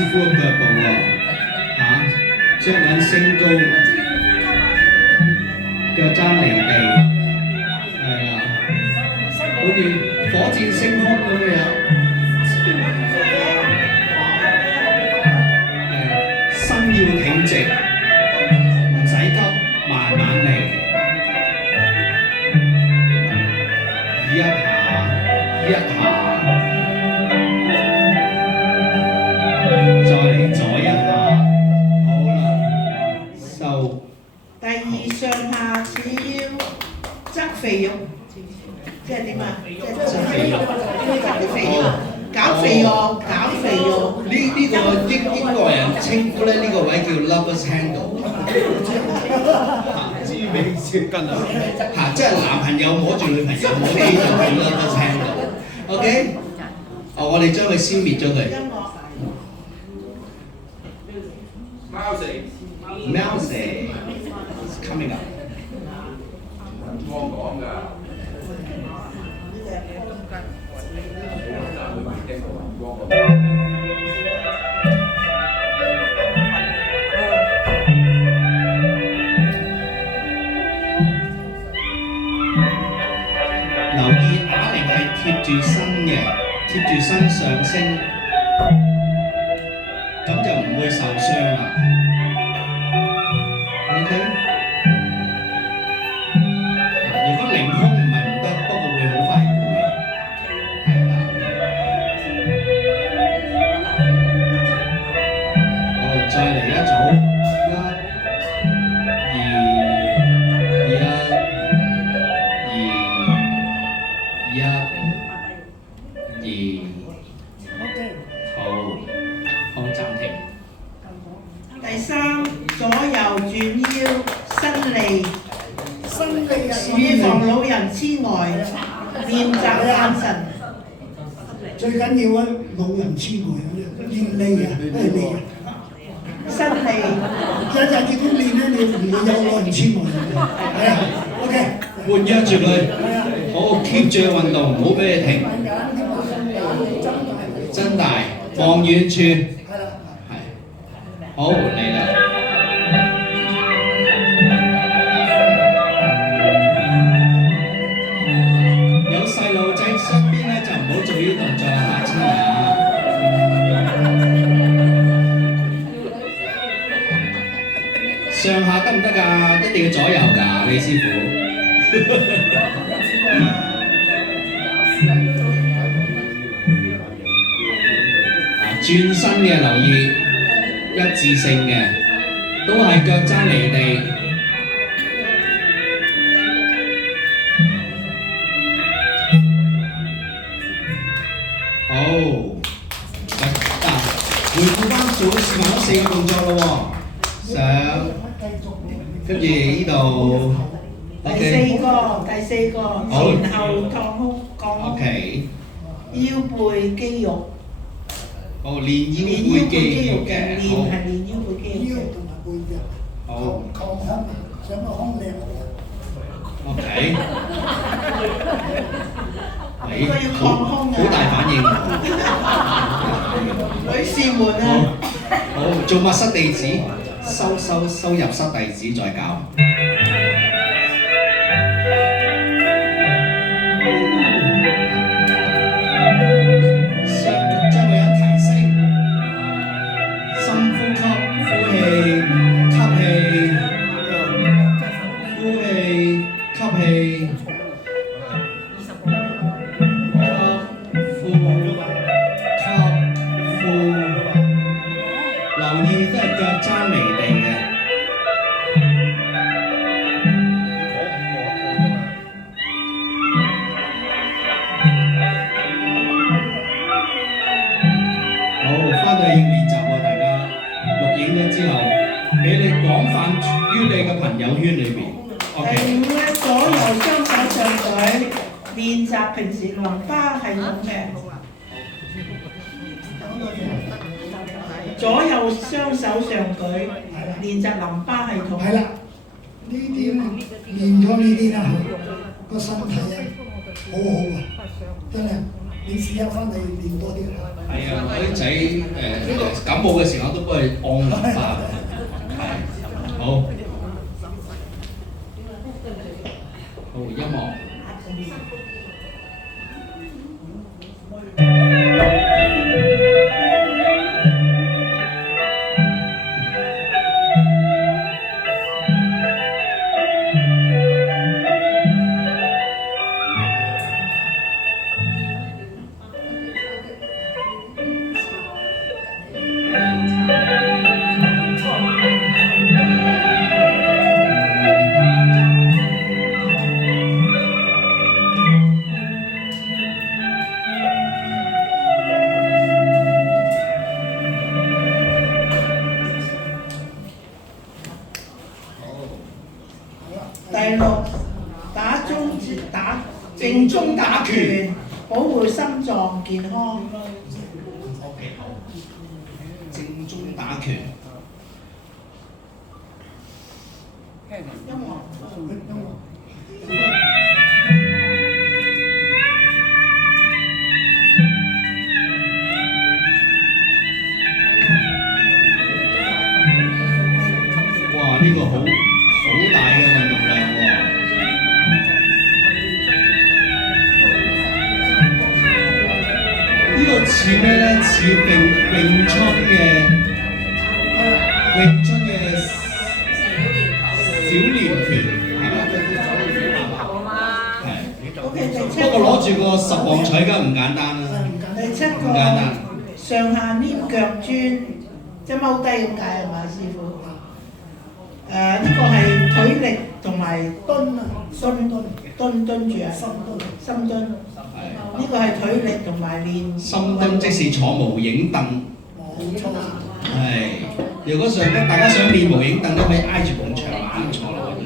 師傅嘅腳步喎，將穩升高，腳踭離地，係啦，好似火箭升空咁樣，身要挺直，唔使急，慢慢嚟，一下一下。再嚟左一下，好啦，收。第二上下似腰側肥肉，即係點啊？即係側肥肉，側肥肉，減肥肉，減肥肉。呢個英國人稱呼咧，呢個位叫 lovers handle， 知名接近啊，即係男朋友摸住女朋友摸呢就叫 lovers handle。OK， 我哋將佢消滅咗佢。Mouse is coming up。留意啞鈴係貼住身嘅，貼住身上升，咁就唔會受傷啦。OK， 如果凌空唔係唔得，不過會好快攰，係啦。好，再嚟一組，好，暫停。第三，左右轉腰，伸脷，預防老人痴呆，練習眼神。最緊要啊，老人痴呆練脷啊，都係脷啊。伸脷，日日叫佢練咧，你唔會有老人痴呆嘅。係啊 ，OK。活躍住佢，好 keep 住嘅運動，唔好俾佢停。增大，望遠處，係，好嚟啦。有細路仔身邊咧就唔好做呢啲動作嚇親啊！上下得唔得㗎？一定要左右㗎，李師傅。轉身嘅留意，一致性嘅，都係腳踭離地。好，回顧翻做咗4個動作咯喎，上，跟住呢度。第四個，前後趟空降。OK。腰背肌肉。練腰背肌肉嘅，練係練腰背肌肉。腰同埋背嘅。好。抗胸，想個胸靚。OK。應該要抗胸㗎。好大反應。女士們啊。好，做密室地址，收入室地址再教。留意都係腳踭離地嘅。好，翻到去要練習喎，大家錄影咗之後，俾你廣泛於你嘅朋友圈裏邊。第五咧，左右雙手上舉，練習平時淋巴系統嘅。左右雙手上舉，練習淋巴系統。係啦，呢啲練咗呢啲啦，個身體啊好好啊，真係。你試下翻嚟練多啲。係啊，我啲仔感冒嘅時候都幫佢按淋巴，係好，好音樂。第六，正宗打拳，保護心臟健康。OK 好，正宗打拳。音樂。哇！呢個好大嘅運動量喎。呢個似咩咧？似詠春嘅小連拳係咪？係。OK，第七不過攞住個10磅鎚梗唔簡單啦。第七個唔簡單。上下捏腳磚，即係踎低咁解係嘛，師傅？呢個係腿力同埋蹲啊，蹲住啊，深蹲。呢個係腿力同埋練。深蹲即是坐無影凳。冇錯。係。如果大家想練無影凳咧，可以挨住埲牆硬坐落去。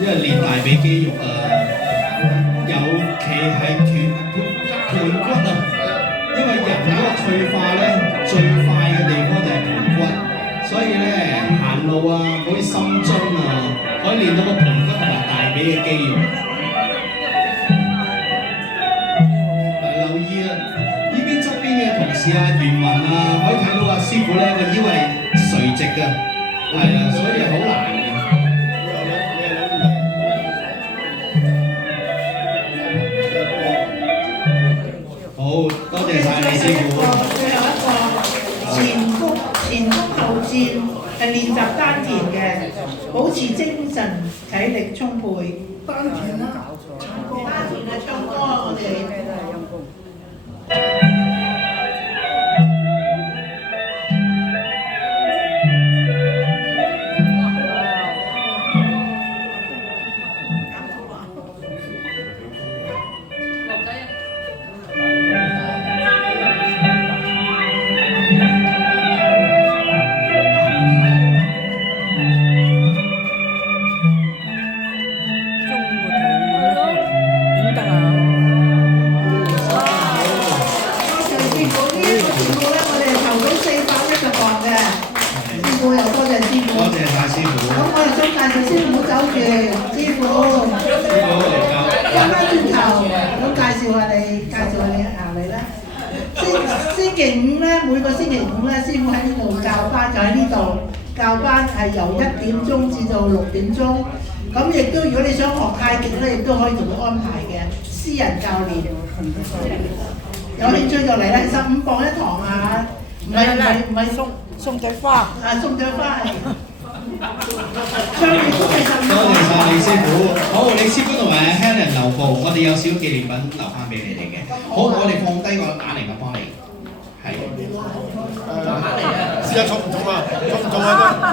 因為練大髀肌肉啊，尤其係盤骨啊，因為人嗰個退化咧最快嘅地方就係盤骨，所以咧行路啊，好似深蹲啊，可以練到個盤骨同埋大髀嘅肌肉。留意啊，呢邊側邊嘅同事啊，袁文啊，可以睇到啊師傅咧個腰係垂直嘅，係啊，所以好難嘅。好，多謝晒李師傅。最後一個前弓後箭係練習丹田嘅，保持精神體力充沛。丹田啦，唱歌。丹田啊，唱歌啊，我哋。每個星期五咧，師傅喺呢度教班，就喺呢度教班，係由1點鐘至到6點鐘。咁亦都如果你想學太極咧，亦都可以同佢安排嘅私人教練。有興趣就嚟啦，15磅一堂啊！唔係送朵花啊，送朵花係。多謝晒李師傅。好，李師傅同埋 Helen 留步，我哋有小紀念品留翻俾你哋嘅。好，我哋放低個啞鈴嘅幫你。係。試下重唔重啊？重唔重啊？